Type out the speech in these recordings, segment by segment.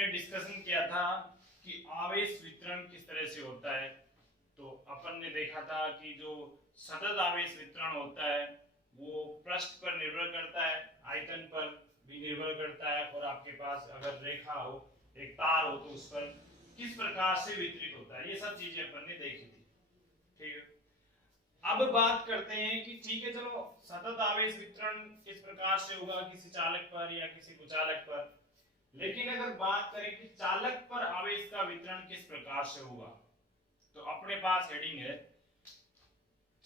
ने डिस्कशन किया था कि आवेश वितरण किस तरह से होता है। तो अपन ने देखा था कि जो सतत आवेश वितरण होता है वो पृष्ठ पर निर्भर करता है, आयतन पर भी निर्भर करता है, और आपके पास अगर रेखा हो, एक तार हो, तो उस पर किस प्रकार से वितरित होता है। ये सब चीजें अपन ने देखी थी। ठीक है, अब बात करते हैं कि ठीक है चलो, सतत आवेश वितरण किस प्रकार से होगा किसी चालक पर या किसी कुचालक पर। लेकिन अगर बात करें कि चालक पर आवेश का वितरण किस प्रकार से होगा, तो अपने पास हेडिंग है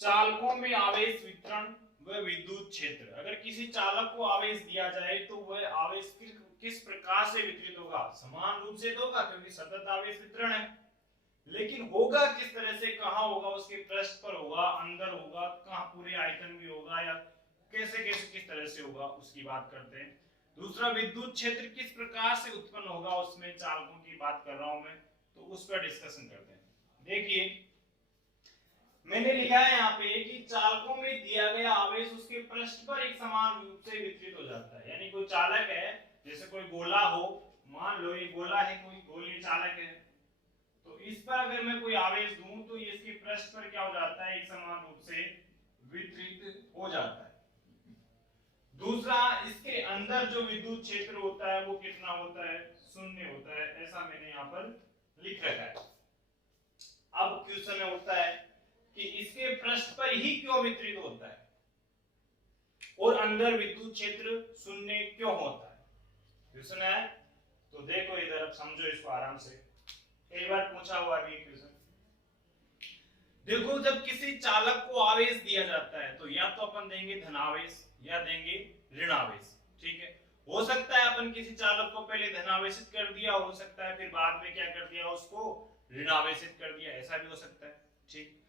चालकों में आवेश वितरण व विद्युत क्षेत्र। अगर किसी चालक को आवेश दिया जाए तो वह आवेश किस प्रकार से वितरित होगा, समान रूप से होगा क्योंकि सतत आवेश वितरण है। लेकिन होगा किस तरह से, कहां होगा, उसके पृष्ठ पर होगा, अंदर होगा, कहां पूरे आयतन में होगा, या कैसे कैसे किस तरह से होगा, उसकी बात करते हैं। दूसरा, विद्युत क्षेत्र किस प्रकार से उत्पन्न होगा, उसमें चालकों की बात कर रहा हूं मैं, तो उस पर डिस्कशन करते हैं। देखिए मैंने लिखा है यहाँ पे कि चालकों में दिया गया आवेश उसके पृष्ठ पर एक समान रूप से वितरित हो जाता है। यानी कोई चालक है, जैसे कोई गोला हो, मान लो ये गोला है, कोई गोलीय चालक है, तो इस पर अगर मैं कोई आवेश दूं तो ये इसके पृष्ठ पर क्या हो जाता है, एक समान रूप से वितरित हो जाता है। दूसरा, इसके अंदर जो विद्युत क्षेत्र होता है वो कितना होता है, शून्य होता है, ऐसा मैंने यहाँ पर लिख रखा है। अब क्वेश्चन उठता है कि इसके पृष्ठ पर ही क्यों वितरित होता है और अंदर विद्युत क्षेत्र शून्य क्यों होता है। क्वेश्चन है, तो देखो इधर, अब समझो इसको आराम से, कई बार पूछा हुआ भी क्वेश्चन। देखो, जब किसी चालक को आवेश दिया जाता है तो या तो अपन देंगे धनावेश या देंगे ऋणावेश। ठीक है, हो सकता है अपन किसी चालक को पहले धनावेशित कर दिया, हो सकता है फिर बाद में क्या कर दिया, उसको ऋणावेशित कर दिया, ऐसा भी हो सकता है। ठीक,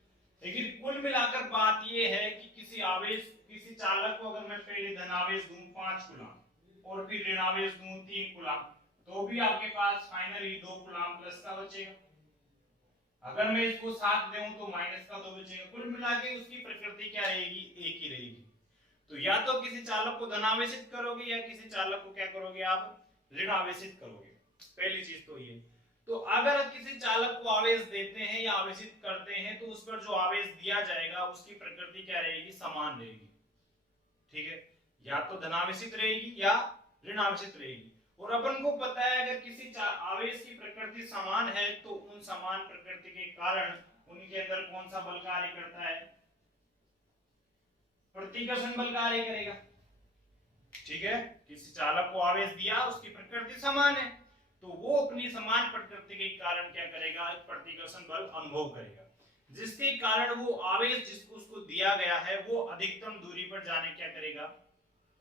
लेकिन कुल मिलाकर बात यह है कि किसी चालक को अगर मैं पहले धनावेश दूं 5 कूलम और फिर ऋणावेश दूं 3 कूलम, तो भी आपके पास फाइनली 2 कूलम प्लस का बचेगा। अगर मैं इसको 7 दूं तो माइनस का 2 बचेगा। कुल मिला के उसकी प्रकृति क्या रहेगी, एक ही रहेगी। तो या तो किसी चालक को धनावेशित करोगे या किसी चालक को क्या करोगे, आप ऋणावेशित करोगे। पहली चीज तो ये। तो अगर आप किसी चालक को आवेश देते हैं या आवेशित करते हैं तो उस पर जो आवेश दिया जाएगा उसकी प्रकृति क्या रहेगी, समान रहेगी। ठीक है, या तो धनावेशित रहेगी या ऋणावेशित रहेगी। और अपन को पता है अगर किसी आवेश की प्रकृति समान है तो उन समान प्रकृति के कारण उनके अंदर कौन सा बल कार्य करता है, प्रतिकर्षण बल कार्य करेगा। ठीक है, किसी चालक को आवेश दिया, उसकी प्रकृति समान है, तो वो अपनी समान प्रकृति के कारण क्या करेगा, प्रतिकर्षण बल अनुभव करेगा, जिसके कारण वो आवेश जिसको उसको दिया गया है वो अधिकतम दूरी पर जाने क्या करेगा,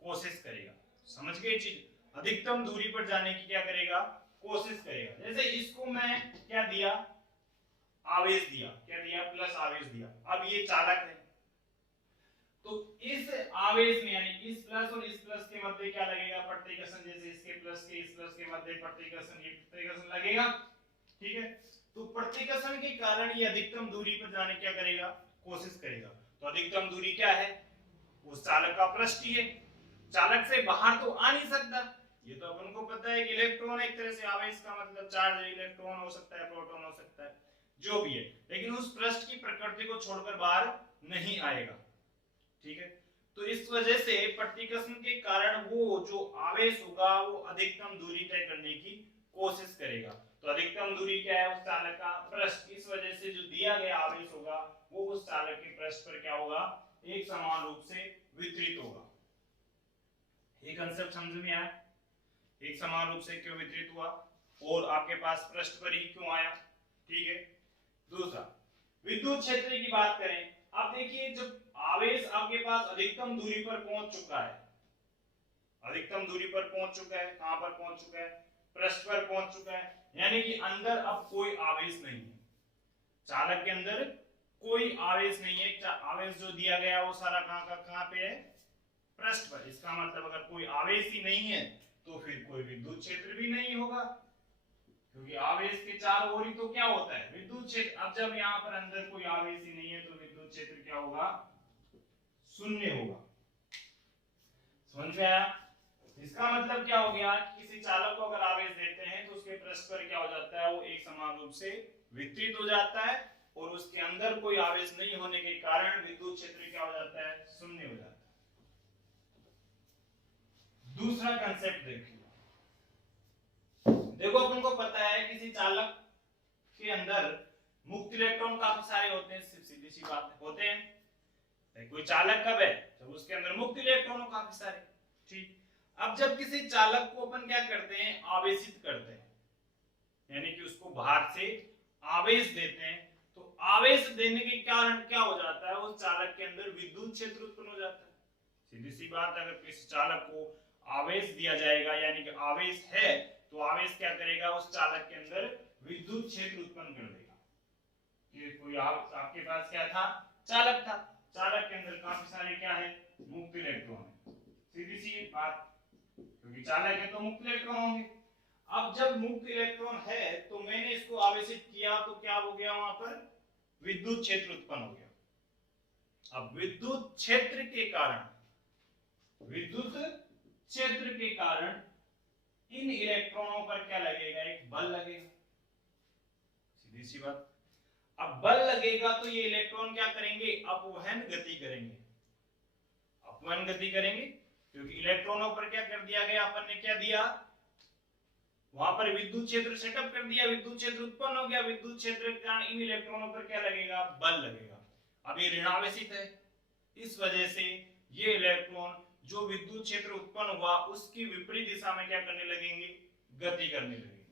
कोशिश करेगा। समझ गए चीज, अधिकतम दूरी पर जाने की क्या करेगा, कोशिश करेगा। जैसे इसको मैं क्या दिया, आवेश दिया, क्या दिया, प्लस आवेश दिया। अब ये चालक है, तो इस आवेश में यानी इस प्लस और इस प्लस के मध्य क्या लगेगा, प्रतिकर्षण। जैसे इसके प्लस के इस प्लस के मध्य प्रतिकर्षण, ये प्रतिकर्षण लगेगा। ठीक है, तो प्रतिकर्षण के कारण ये अधिकतम दूरी पर जाने क्या करेगा, कोशिश करेगा। तो अधिकतम दूरी क्या है, उस चालक का पृष्ठ ही है, चालक से बाहर तो आ नहीं सकता। ये तो अपन को पता है कि इलेक्ट्रॉन एक तरह से आवेश का मतलब चार्ज है, इलेक्ट्रॉन हो सकता है, प्रोटॉन हो सकता है, जो भी है, लेकिन उस पृष्ठ की प्रकृति को छोड़कर बाहर नहीं आएगा। ठीक है, तो इस वजह से प्रतिकर्षण के कारण वो जो आवेश होगा वो अधिकतम दूरी तय करने की कोशिश करेगा। तो अधिकतम दूरी क्या है, उस चालक का पृष्ठ। इस वजह से जो दिया गया आवेश होगा वो उस चालक के पृष्ठ पर क्या होगा, एक समान रूप से वितरित होगा। ये कंसेप्ट समझ में आया, एक समान रूप से क्यों वितरित हुआ और आपके पास पृष्ठ पर ही क्यों आया। ठीक है, दूसरा, विद्युत क्षेत्र की बात करें। आप देखिए, जब आवेश आपके पास अधिकतम दूरी पर पहुंच चुका है, अधिकतम दूरी पर पहुंच चुका है, कहां पर पहुंच चुका है, पृष्ठ पर पहुंच चुका है, यानी कि अंदर अब कोई आवेश नहीं है, चालक के अंदर कोई आवेश नहीं है। आवेश जो दिया गया वो सारा कहां पे है, पृष्ठ पर। इसका मतलब अगर कोई आवेश ही नहीं है तो फिर कोई विद्युत क्षेत्र भी नहीं होगा, क्योंकि आवेश के चारों ओर ही तो क्या होता है, विद्युत क्षेत्र। अब जब यहाँ पर अंदर कोई आवेश ही नहीं है तो विद्युत क्षेत्र क्या होगा, शून्य होगा। समझ में आया, इसका मतलब क्या हो गया, किसी चालक को अगर आवेश देते हैं तो उसके परस्पर क्या हो जाता है, वो एक समान रूप से वितरित हो जाता है और उसके अंदर कोई आवेश नहीं होने के कारण विद्युत क्षेत्र क्या हो जाता है, शून्य हो जाता है। दूसरा कंसेप्ट देखिए, देखो अपन को पता है किसी चालक के अंदर मुक्त इलेक्ट्रॉन काफी सारे होते हैं, सीधी सी बात है, होते हैं। कोई चालक कब है, जब उसके अंदर मुक्त इलेक्ट्रॉन काफी सारे। ठीक, अब जब किसी चालक को अपन क्या करते हैं, आवेशित करते हैं, यानी कि उसको बाहर से आवेश देते हैं, तो आवेश देने के कारण क्या हो जाता है, उस चालक के अंदर विद्युत क्षेत्र उत्पन्न हो जाता है। सीधी सी बात, अगर किसी चालक को आवेश दिया जाएगा, यानी कि आवेश है, तो आवेश क्या करेगा, उस चालक के अंदर विद्युत क्षेत्र उत्पन्न कर देगा। ये कोई आपके पास क्या था, चालक था, चालक के अंदर काफी सारे क्या है, मुक्त इलेक्ट्रॉन है। सीधी सी बात, क्योंकि चालक है तो मुक्त इलेक्ट्रॉन होंगे। अब जब मुक्त इलेक्ट्रॉन है तो मैंने इसको आवेशित किया, तो क्या हो गया, वहां पर विद्युत क्षेत्र उत्पन्न हो गया। अब विद्युत क्षेत्र के कारण, विद्युत क्षेत्र के कारण इन इलेक्ट्रॉनों पर क्या लगेगा, एक बल लगेगा। सीधी सी बात, अब बल लगेगा तो ये इलेक्ट्रॉन क्या करेंगे, अपवहन गति करेंगे, अपवहन गति करेंगे, क्योंकि इलेक्ट्रॉनों पर क्या कर दिया गया, अपन ने क्या दिया, वहां पर विद्युत क्षेत्र सेटअप कर दिया, विद्युत क्षेत्र उत्पन्न हो गया, विद्युत क्षेत्र के कारण इन इलेक्ट्रॉनों पर क्या लगेगा, बल लगेगा। अब ये ऋणावेशित है, इस वजह से ये इलेक्ट्रॉन जो विद्युत क्षेत्र उत्पन्न हुआ उसकी विपरीत दिशा में क्या करने लगेंगे, गति करने लगेंगे।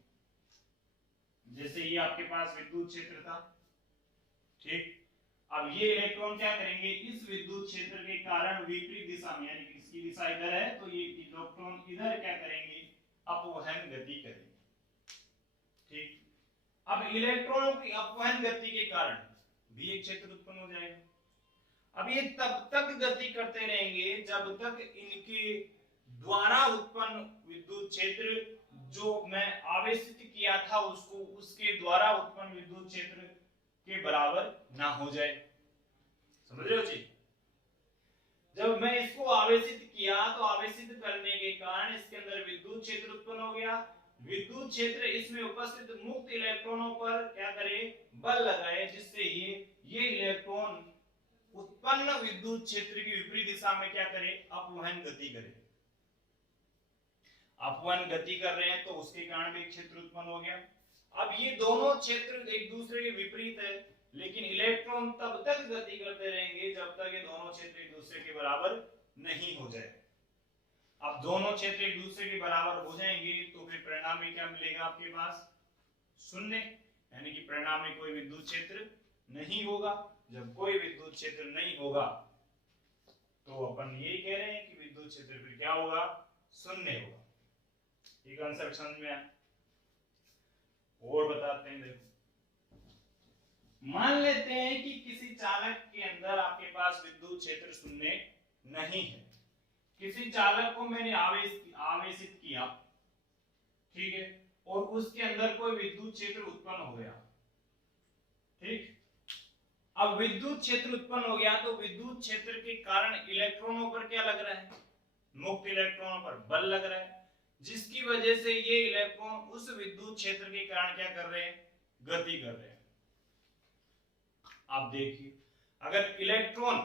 जैसे ये आपके पास विद्युत क्षेत्र था, ठीक, अब ये इलेक्ट्रॉन क्या करेंगे, इस विद्युत क्षेत्र के कारण विपरीत दिशा में, यानी कि इसकी दिशा इधर है तो ये इलेक्ट्रॉन इधर क्या करेंगे, अपवहन गति करेंगे। ठीक, अब इलेक्ट्रॉनों की अपवहन गति के कारण भी एक क्षेत्र उत्पन्न हो जाएगा। अब ये तब तक गति करते रहेंगे जब तक इनके द्वारा उत्पन्न विद्युत क्षेत्र जो मैं आवेशित किया था उसको, उसके द्वारा उत्पन्न विद्युत क्षेत्र के बराबर ना हो जाए। समझ रहे हो जी, जब मैं इसको आवेशित किया तो आवेशित करने के कारण इसके अंदर विद्युत क्षेत्र उत्पन्न हो गया, विद्युत क्षेत्र इसमें उपस्थित मुक्त इलेक्ट्रॉनों पर क्या करे, बल लगाए, जिससे ये इलेक्ट्रॉन उत्पन्न विद्युत क्षेत्र की विपरीत दिशा में क्या करे, अपवहन गति करे। अपवहन गति कर रहे हैं तो उसके कारण भी क्षेत्र उत्पन्न हो गया। अब ये दोनों क्षेत्र एक दूसरे के विपरीत है, लेकिन इलेक्ट्रॉन तब तक गति करते रहेंगे जब तक ये दोनों क्षेत्र एक दूसरे के बराबर नहीं हो जाए। अब दोनों क्षेत्र एक दूसरे के बराबर हो जाएंगे तो फिर परिणाम में क्या मिलेगा, आपके पास शून्य, यानी कि परिणाम में कोई विद्युत क्षेत्र नहीं होगा। जब कोई विद्युत क्षेत्र नहीं होगा तो अपन यही कह रहे हैं कि विद्युत क्षेत्र फिर क्या होगा, शून्य होगा। ये कांसेप्ट समझ में आया? और बताते हैं, देखो मान लेते हैं कि किसी चालक के अंदर आपके पास विद्युत क्षेत्र शून्य नहीं है, किसी चालक को मैंने आवेशित किया, ठीक है, और उसके अंदर कोई विद्युत क्षेत्र उत्पन्न हो गया, ठीक। अब विद्युत क्षेत्र उत्पन्न हो गया तो विद्युत क्षेत्र के कारण इलेक्ट्रॉनों पर क्या लग रहा है, मुक्त इलेक्ट्रॉनों पर बल लग रहा है, जिसकी वजह से ये इलेक्ट्रॉन उस विद्युत क्षेत्र के कारण क्या कर रहे हैं, गति कर रहे हैं। आप देखिए, अगर इलेक्ट्रॉन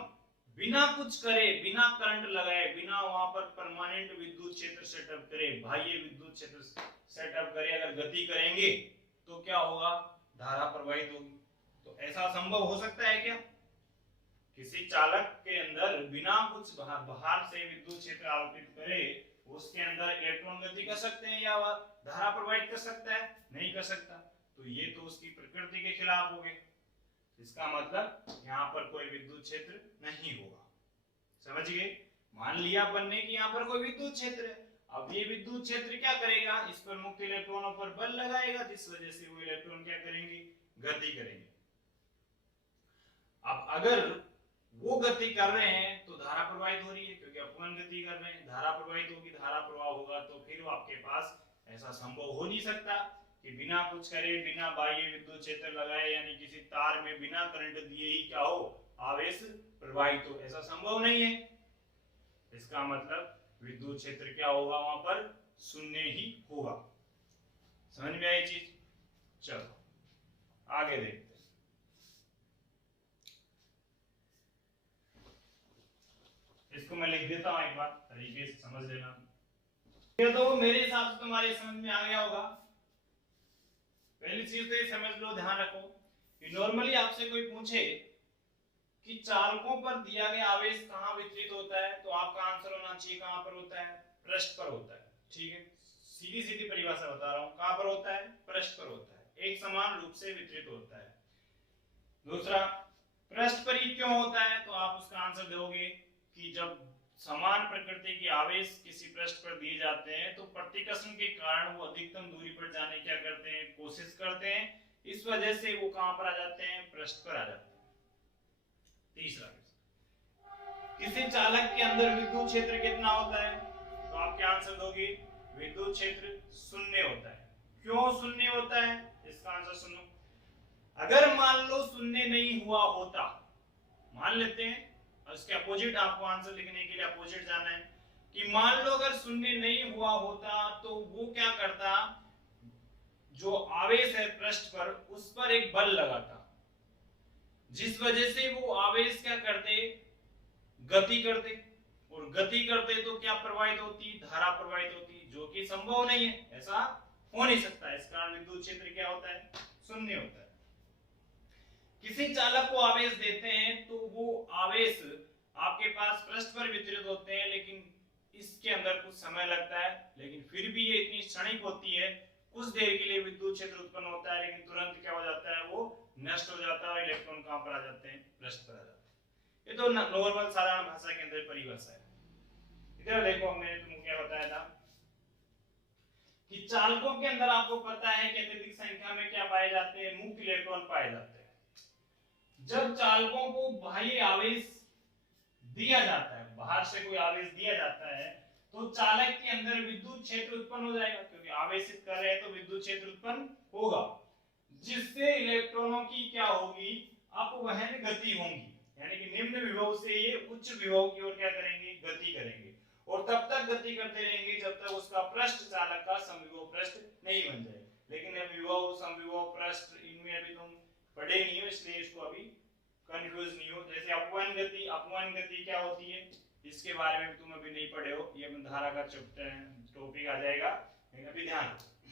बिना कुछ करे, बिना करंट लगाए, बिना वहां पर परमानेंट विद्युत क्षेत्र सेटअप करे, बाह्य विद्युत क्षेत्र सेटअप करे, अगर गति करेंगे तो क्या होगा, धारा प्रवाहित होगी। तो ऐसा संभव हो सकता है क्या, किसी चालक के अंदर बिना कुछ बाहर से विद्युत क्षेत्र आरोपित करे उसके अंदर इलेक्ट्रॉन गति कर सकते हैं या धारा प्रवाहित कर सकता है, नहीं कर सकता। तो ये तो उसकी प्रकृति के खिलाफ हो गए, इसका मतलब यहाँ पर कोई विद्युत क्षेत्र नहीं होगा। समझ गए, मान लिया अपन ने कि यहाँ पर कोई विद्युत क्षेत्र है, अब ये विद्युत क्षेत्र क्या करेगा, इस पर मुक्त इलेक्ट्रॉनों पर बल लगाएगा, जिस वजह से वो इलेक्ट्रॉन क्या करेंगे, गति करेंगे। अब अगर वो गति कर रहे हैं तो धारा प्रवाहित हो रही है, क्योंकि अपवहन गति कर रहे हैं, धारा प्रवाहित होगी, धारा प्रवाह होगा, तो फिर आपके पास ऐसा संभव हो नहीं सकता कि बिना कुछ करे, बिना बाह्य विद्युत क्षेत्र लगाए, यानी किसी तार में बिना करंट दिए ही क्या हो, आवेश प्रवाहित हो, ऐसा संभव नहीं है। इसका मतलब विद्युत क्षेत्र क्या होगा, वहां पर शून्य ही होगा। समझ में आई चीज? चलो आगे देखते हैं। इसको मैं लिख देता हूं, एक बार तरीके से समझ लेना। ये तो मेरे हिसाब से तुम्हारे समझ में आ गया होगा। पहली चीज तो ये समझ लो, ध्यान रखो कि नॉर्मली आपसे कोई पूछे कि चालकों पर दिया गया आवेश कहां वितरित होता है, तो आपका आंसर होना चाहिए कहां पर होता है, पृष्ठ पर होता है। ठीक है, सीधी सीधी परिभाषा बता रहा हूं, कहां पर होता है, पृष्ठ पर होता है, एक समान रूप से वितरित होता है। दूसरा, पृष्ठ पर ही क्यों होता है, तो आप उसका आंसर दोगे कि जब समान प्रकृति के आवेश किसी पृष्ठ पर दिए जाते हैं तो प्रतिकर्षण के कारण वो अधिकतम दूरी पर जाने क्या करते हैं, कोशिश करते हैं, इस वजह से वो कहां पर आ जाते हैं, पृष्ठ पर आ जाते हैं। तीसरा, किसी चालक के अंदर विद्युत क्षेत्र कितना होता है, तो आप क्या आंसर दोगे, विद्युत क्षेत्र शून्य होता है। क्यों शून्य होता है, इसका आंसर सुनो। अगर मान लो शून्य नहीं हुआ होता, मान लेते हैं, और इसके अपोजिट आपको आंसर लिखने के लिए अपोजिट जाना है कि मान लो अगर शून्य नहीं हुआ होता तो वो क्या करता, जो आवेश है पृष्ठ पर उस पर एक बल लगाता, जिस वजह से वो आवेश क्या करते, गति करते, और गति करते तो क्या प्रवाहित होती, धारा प्रवाहित होती, जो कि संभव नहीं है, ऐसा हो नहीं सकता। इस कारण विद्युत क्षेत्र क्या होता है, शून्य होता है। किसी चालक को आवेश देते हैं तो वो आवेश आपके पास पृष्ठ पर वितरित होते हैं, लेकिन इसके अंदर कुछ समय लगता है, लेकिन फिर भी ये इतनी क्षणिक होती है, कुछ देर के लिए विद्युत क्षेत्र उत्पन्न होता है, लेकिन तुरंत क्या हो जाता है, वो नष्ट हो जाता है और इलेक्ट्रॉन कहां पर आ जाते हैं, पृष्ठ पर आ जाते हैं। ये तो नॉर्मल साधारण भाषा के अंदर परिभाषा है। इधर देखो, मैंने तुमको क्या बताया था कि चालकों के अंदर आपको पता है कि अत्यधिक संख्या में क्या पाए जाते हैं, मुक्त इलेक्ट्रॉन पाए जाते हैं। जब चालकों को बाह्य आवेश दिया जाता है, बाहर से कोई आवेश दिया जाता है, तो चालक के अंदर विद्युत क्षेत्र उत्पन्न हो जाएगा, क्योंकि आवेशित कर रहे हैं तो विद्युत क्षेत्र उत्पन्न होगा, जिससे इलेक्ट्रॉनों की क्या होगी, अपवहन गति होगी, यानी कि निम्न विभव से ये उच्च विभव की ओर क्या करेंगे, गति करेंगे, और तब तक गति करते रहेंगे जब तक उसका पृष्ठ चालक का समविभव पृष्ठ नहीं बन जाए। लेकिन विभव, समविभव पृष्ठ, इनमें अभी तुम पढ़े नहीं हो, इसलिए इसको अभी कंफ्यूज नहीं हो। जैसे अपवहन गति क्या होती है, इसके बारे में तुम अभी नहीं पढ़े हो, ये अपन धारा का चैप्टर टॉपिक आ जाएगा, लेकिन अभी ध्यान रखो।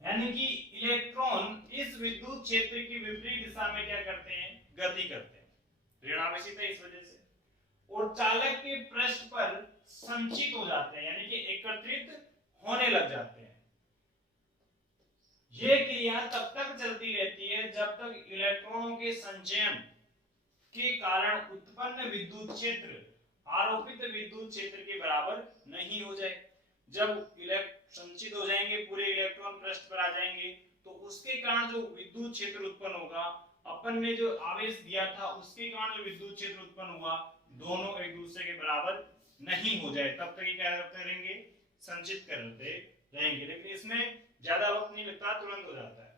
यानी कि इलेक्ट्रॉन इस विद्युत क्षेत्र की विपरीत दिशा में क्या करते हैं, गति करते हैं, ऋणावेशित है इस वजह से, और चालक के पृष्ठ पर संचित हो जाते हैं, यानी कि एकत्रित होने लग जाते हैं। यह क्रिया तब तक चलती रहती है जब तक इलेक्ट्रॉनों के संचयन के कारण उत्पन्न विद्युत क्षेत्र आरोपित विद्युत क्षेत्र के बराबर नहीं हो जाए। जब संचित हो जाएंगे, पूरे इलेक्ट्रॉन पृष्ठ पर आ जाएंगे, तो उसके कारण जो विद्युत क्षेत्र उत्पन्न होगा, अपन ने जो आवेश दिया था उसके कारण जो विद्युत क्षेत्र उत्पन्न हुआ, दोनों एक दूसरे के बराबर नहीं हो जाए, तब तक ये क्या करते रहेंगे, संचित करते रहेंगे। लेकिन इसमें ज्यादा वक्त नहीं लगता, तुरंत हो जाता है।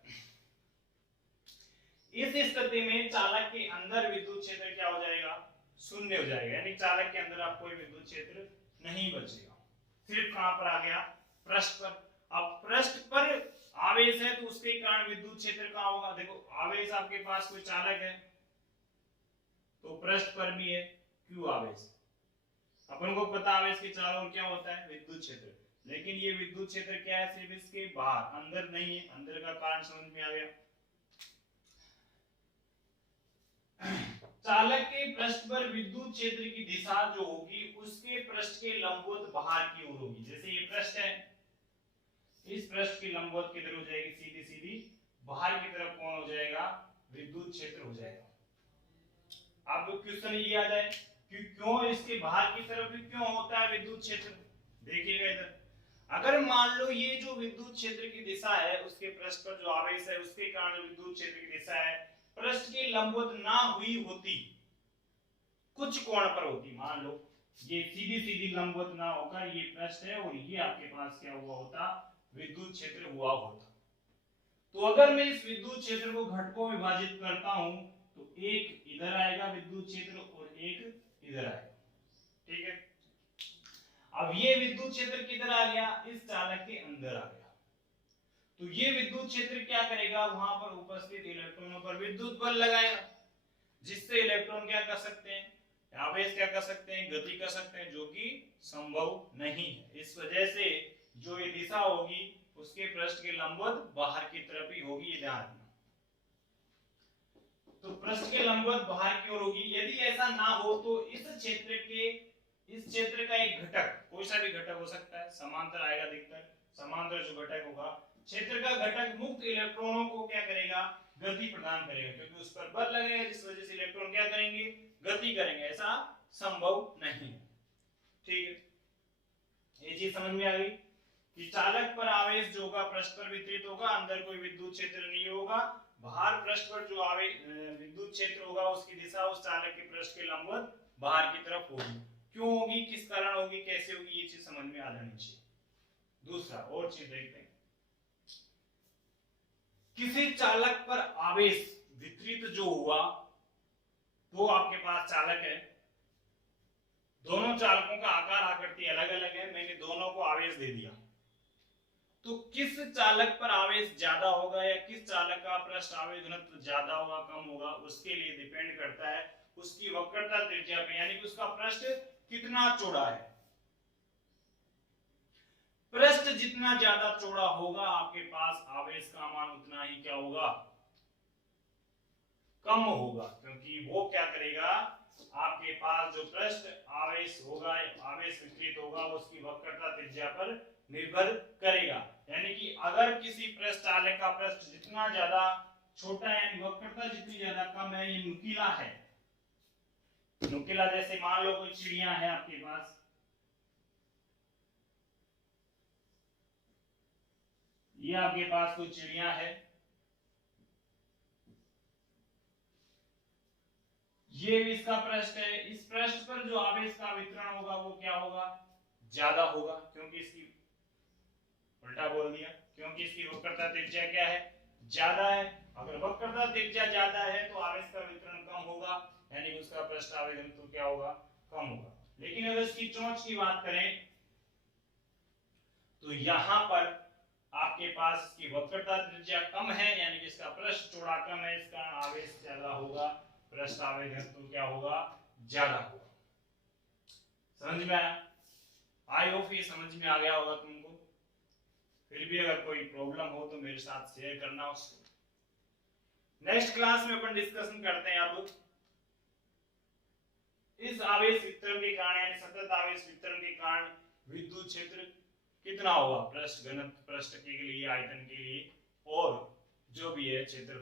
इस स्थिति में चालक के अंदर विद्युत क्षेत्र क्या हो जाएगा, शून्य हो जाएगा, यानी चालक के अंदर आप कोई विद्युत क्षेत्र नहीं बचेगा, सिर्फ कहां पर आ गया, पृष्ठ पर। अब पृष्ठ पर आवेश है तो उसके कारण विद्युत क्षेत्र कहां होगा, देखो आवेश आपके पास कोई चालक है तो पृष्ठ पर भी है क्यू आवेश, अपन को पता आवेश के चारों ओर क्या होता है, विद्युत क्षेत्र, लेकिन ये विद्युत क्षेत्र क्या है, सिर्फ इसके बाहर, अंदर नहीं है। अंदर का कारण समझ में आ गया। चालक के पृष्ठ पर विद्युत क्षेत्र की दिशा जो होगी उसके पृष्ठ के लंबवत बाहर की ओर होगी। जैसे ये पृष्ठ है, इस पृष्ठ की लंबवत किधर हो जाएगी, सीधी सीधी बाहर की तरफ कौन हो जाएगा, विद्युत क्षेत्र हो जाएगा। अब क्वेश्चन ये आ जाए कि क्यों इसके बाहर की तरफ भी क्यों होता है विद्युत क्षेत्र, देखिएगा इधर। अगर मान लो ये जो विद्युत क्षेत्र की दिशा है, उसके पृष्ठ पर जो आवेश है उसके कारण विद्युत क्षेत्र की दिशा है पृष्ठ के लंबवत ना हुई होती, कुछ कोण पर होती, मान लो ये सीधी सीधी लंबवत ना होकर ये पृष्ठ है और ये आपके पास क्या हुआ होता, विद्युत क्षेत्र हुआ होता। तो अगर मैं इस विद्युत क्षेत्र को घटकों में विभाजित करता हूं तो एक इधर आएगा विद्युत क्षेत्र और एक इधर आएगा, ठीक है। अब ये विद्युत क्षेत्र किधर आ गया, इस चालक के अंदर आ गया, तो ये विद्युत क्षेत्र क्या करेगा, वहां पर उपस्थित इलेक्ट्रॉनों पर विद्युत बल लगाएगा, जिससे इलेक्ट्रॉन क्या कर सकते हैं, आवेश क्या कर सकते हैं, गति कर सकते हैं, जो कि संभव नहीं है। इस वजह से जो ये दिशा होगी उसके पृष्ठ के लंबवत बाहर की तरफ ही होगी, ये ध्यान रखना। तो पृष्ठ के लंबवत बाहर की ओर होगी। यदि ऐसा ना हो तो इस क्षेत्र का एक घटक, कोई सा भी घटक हो सकता है, समांतर आएगा अधिकतर, समांतर जो घटक होगा, क्षेत्र का घटक मुक्त इलेक्ट्रॉनों को क्या करेगा, गति प्रदान करेगा, क्योंकि उस पर बल लगेगा, जिस वजह से इलेक्ट्रॉन क्या करेंगे, गति करेंगे। ऐसा संभव नहीं। ठीक है, ये चीज समझ में आ गई कि चालक पर आवेश जो होगा पृष्ठ पर वितरित होगा, अंदर कोई विद्युत क्षेत्र नहीं होगा, बाहर पृष्ठ पर जो विद्युत क्षेत्र होगा उसकी दिशा उस चालक के पृष्ठ के लंबवत बाहर की तरफ होगी। क्यों होगी, किस कारण होगी, कैसे होगी, ये चीज समझ में आ जानी चाहिए। दूसरा और चीज देखते हैं, किसी चालक पर आवेश वितरित जो हुआ, तो आपके पास चालक है, दोनों चालकों का आकार आकृति अलग अलग है, मैंने दोनों को आवेश दे दिया, तो किस चालक पर आवेश ज्यादा होगा या किस चालक का पृष्ठ आवेश घनत्व ज्यादा होगा, कम होगा, उसके लिए डिपेंड करता है उसकी वक्रता त्रिज्या पे, यानी कि उसका पृष्ठ कितना चौड़ा है। पृष्ठ जितना ज्यादा चौड़ा होगा आपके पास आवेश का मान उतना ही क्या होगा, कम होगा, क्योंकि वो क्या करेगा, आपके पास जो पृष्ठ आवेश होगा, आवेश वितरित होगा, उसकी वक्रता त्रिज्या पर निर्भर करेगा। यानी कि अगर किसी पृष्ठ चालक का पृष्ठ जितना ज्यादा छोटा है, यानी वक्रता जितनी ज्यादा कम है, ये नुकीला है, नुकीला जैसे मान लो कोई चिड़िया है आपके पास, ये आपके पास कोई चिड़िया है, ये इसका पृष्ठ है, इस पृष्ठ पर जो आवेश का वितरण होगा वो क्या होगा, ज्यादा होगा, क्योंकि इसकी उल्टा बोल दिया, क्योंकि इसकी वक्रता त्रिज्या क्या है, ज्यादा है। अगर वक्रता त्रिज्या ज्यादा है तो आवेश का वितरण कम होगा, यानी उसका पृष्ठ आवेश घनत्व क्या होगा, कम होगा। लेकिन अगर इसकी चोंच की बात करें तो यहां पर आपके पास इसकी वक्रता त्रिज्या कम है, यानी कि इसका पृष्ठ चौड़ा कम है, इसका आवेश ज्यादा होगा, पृष्ठ आवेश घनत्व क्या होगा, ज्यादा होगा। समझ में आया? आई होप ये समझ में आ गया होगा तुमको। फिर भी अगर कोई प्रॉब्लम हो तो मेरे साथ शेयर करना उसको। नेक्स्ट क्लास में अपन डिस्कशन करते हैं अब इस आवेश वितरण के कारण, यानी सतत आवेश वितरण के कारण विद्युत क्षेत्र कितना होगा, पृष्ठ घनत्व, पृष्ठ के लिए, आयतन के लिए, और जो भी है क्षेत्रफल